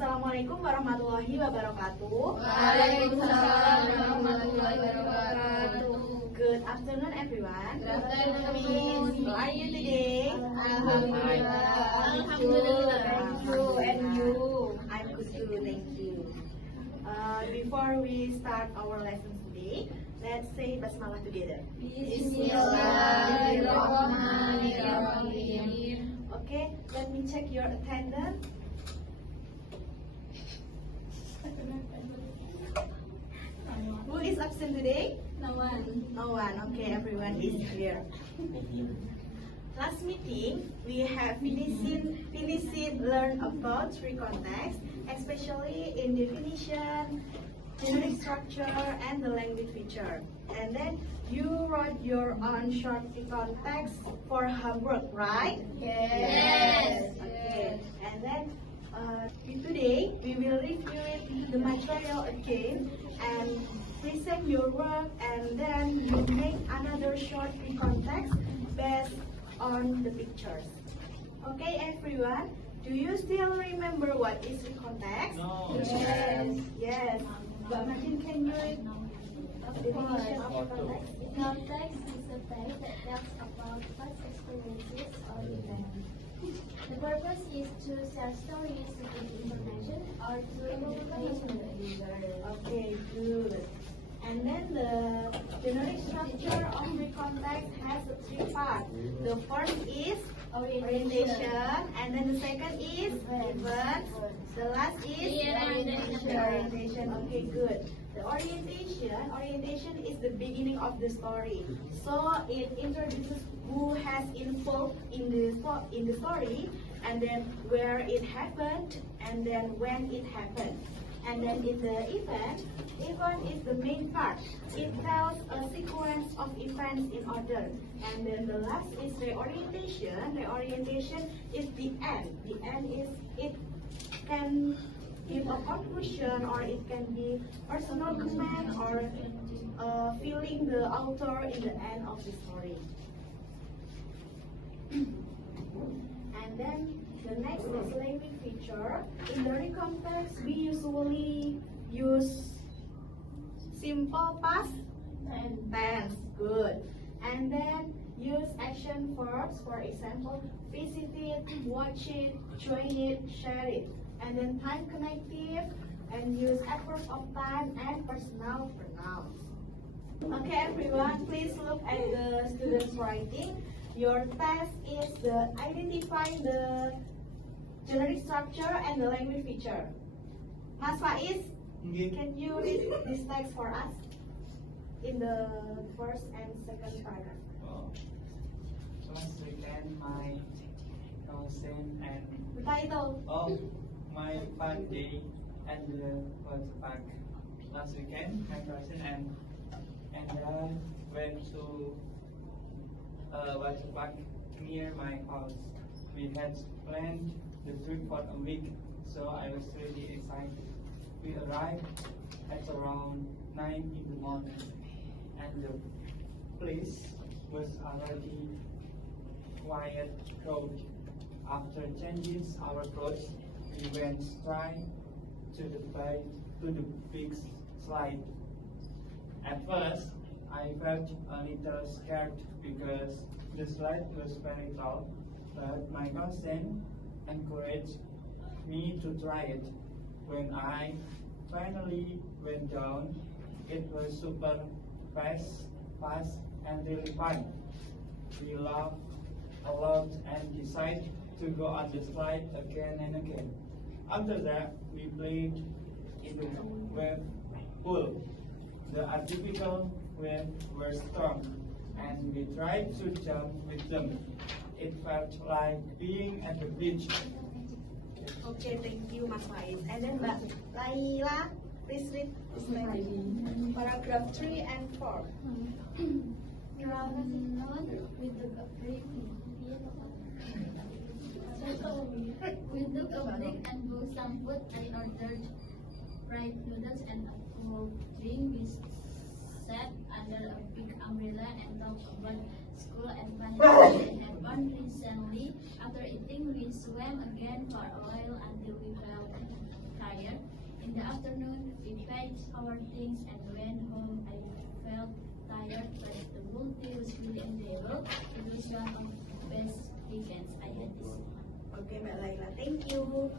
Assalamualaikum warahmatullahi wabarakatuh. Waalaikumsalam warahmatullahi wabarakatuh. Good afternoon, everyone. Good afternoon. How are you today? Alhamdulillah. Thank you. And you? I'm good too. Thank you. Before we start our lesson today, let's say basmalah together. Bismillahirrahmanirrahim. Okay, let me check your attendance. Who is absent today? No one. No one. Okay, everyone is here. Last meeting, we have finished learn about three contexts, especially in definition, generic structure, and the language feature. And then you wrote your own short context for homework, right? Yes. Okay. And then today we will review the material again and present your work, and then you make another short context based on the pictures. Okay, everyone, do you still remember what is the context? No. Yes. Mbak Martin, can you read the definition of context? Context is a text that tells about past experiences or events. The purpose is to share stories, to give information, or to educate the reader. Okay, good. And then the generic structure of the context has three parts. The first is orientation, and then the second is event. The last is orientation. Okay, good. The orientation is the beginning of the story. So it introduces who has involved in the story, and then where it happened, and then when it happened. And then in the event is the main part. It tells a sequence of events in order. And then the last is the orientation. The orientation is the end. The end is, it can give a conclusion, or it can be personal comment, or feeling the author in the end of the story. And then the next is language feature. In the context, we usually use simple past tense. Good. And then use action verbs. For example, visit it, watch it, join it, share it. And then time connective, and use efforts of time and personal pronouns. Okay, everyone, please look at the student's writing. Your task is the identifying the generic structure and the language feature. Mas Faiz, can you read this text for us in the first and second paragraph? Last weekend, my cousin and The title. my birthday at the water park. Last weekend, my cousin and I went to water park near my house. We had planned the trip for a week, so I was really excited. We arrived at around 9 in the morning, and the place was already quiet, crowded. After changing our clothes, we went straight to the big slide. At first, I felt a little scared because the slide was very tall, but my cousin encouraged me to try it. When I finally went down, it was super fast and really fun. We laughed a lot and decided to go on the slide again and again. After that, we played in the wave pool. The artificial waves were strong, and we tried to jump with them. It felt like being at the beach. Okay, thank you, Mas Faiz. And then Mbak Laila, please read this text. Paragraph 3 and 4. We took a break and bought some food. I ordered fried noodles and a cold drink. We sat under a big umbrella and talked about school and punishment we had one recently. After eating, we swam again for a while until we felt afternoon, we packed our things and went home. I felt tired, but the whole day was really enjoyable. It was one of the best weekends I had this year. Okay, Mbak Laila, thank you.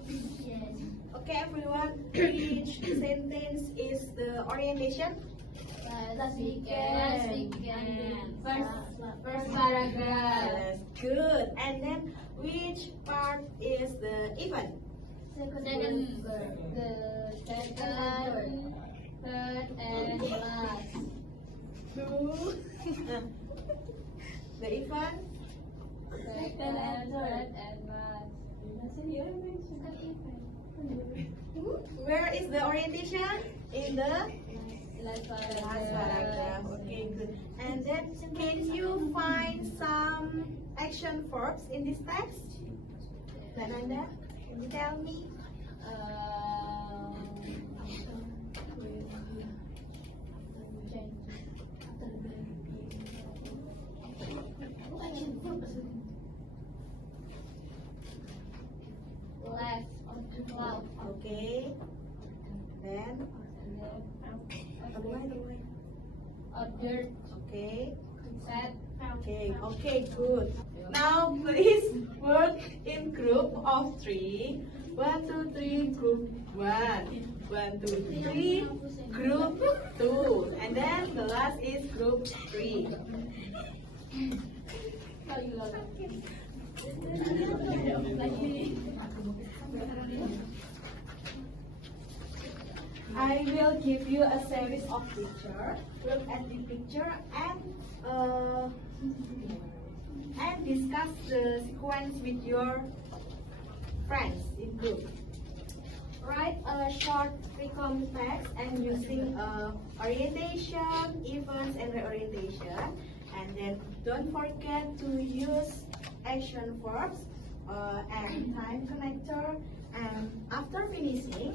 Yes. Okay, everyone, which sentence is the orientation? Last weekend. First paragraph. Yes, good. And then, which part is the event? Second. The second, third, and last. Two. The event? Second and third and last. Where is the orientation? In the Last last paragraph. Okay, good. And then, can you find some action verbs in this text? Nanda, can you tell me? Left on the cloud. Okay. Then, other way. Ordered. Okay. Set. Okay. Okay. Good. Now, please work in group of 3. 1, 2, 3. Group 1. 1, 2, 3. Group 2. And then the last is group 3. I will give you a series of pictures. Look at the picture and discuss the sequence with your friends in group. Write a short recount text and using orientation, events, and reorientation. And then don't forget to use action verbs and time connector. And after finishing,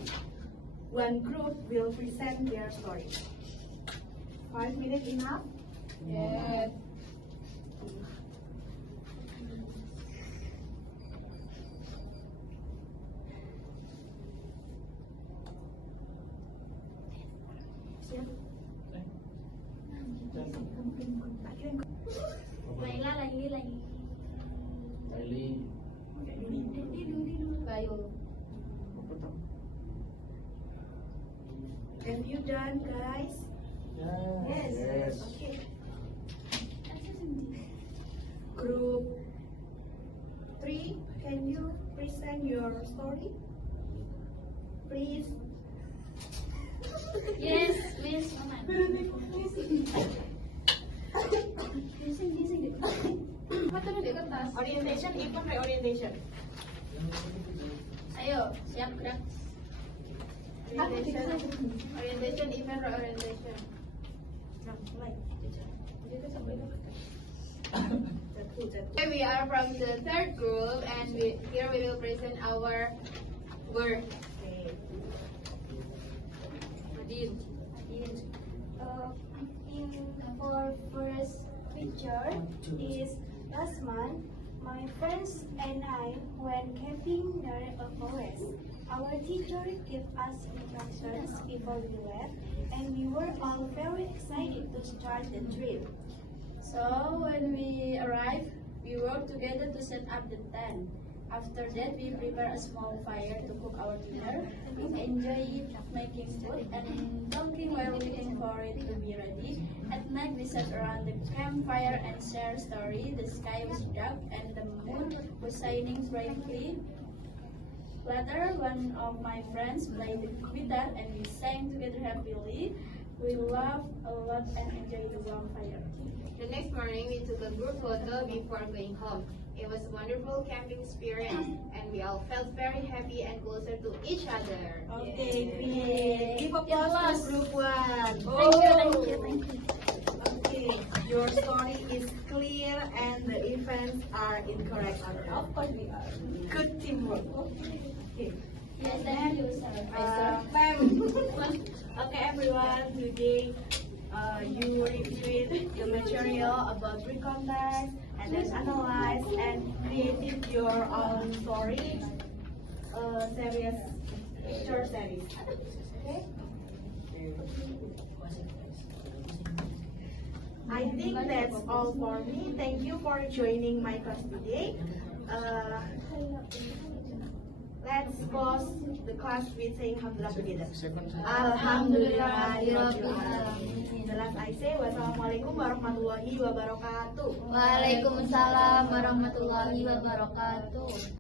one group will present their story. 5 minutes enough? Yes. Siap? Laila lagi. Lili. Bayu. Have you done, guys? Yes. Okay. Group 3, can you present your story? Please. Yes, Miss. Orientation, event, reorientation. Ayo, siap gerak. Orientation, event, reorientation. Nah, mulai. Okay, we are from the third group, and here we will present our work. Okay. Nadine. For first picture is last month, my friends and I went camping near a forest. Our teacher gave us instructions before we left, and we were all very excited to start the trip. So when we arrived, we worked together to set up the tent. After that, we prepare a small fire to cook our dinner. We enjoy making food and talking while waiting for it to be ready. At night, we sat around the campfire and shared stories. The sky was dark and the moon was shining brightly. Later, one of my friends played the guitar and we sang together happily. We laughed a lot and enjoyed the warm fire. The next morning, we took a group photo before going home. It was a wonderful camping experience, and we all felt very happy and closer to each other. Okay, great. Give applause to group 1. Thank you. Okay, your story is clear and the events are incorrect. Of course we are. Good teamwork. Okay. Yes, thank you, sir. Pam. Okay, everyone. Today, you reviewed the material about recontact and then analyze and created your own story. Series picture series. Okay? I think that's all for me. Thank you for joining my class today. Let's close the class with saying Alhamdulillah together. Alhamdulillahirrahmanirrahim. The last I say, wassalamualaikum warahmatullahi wabarakatuh. Waalaikumsalam warahmatullahi wabarakatuh.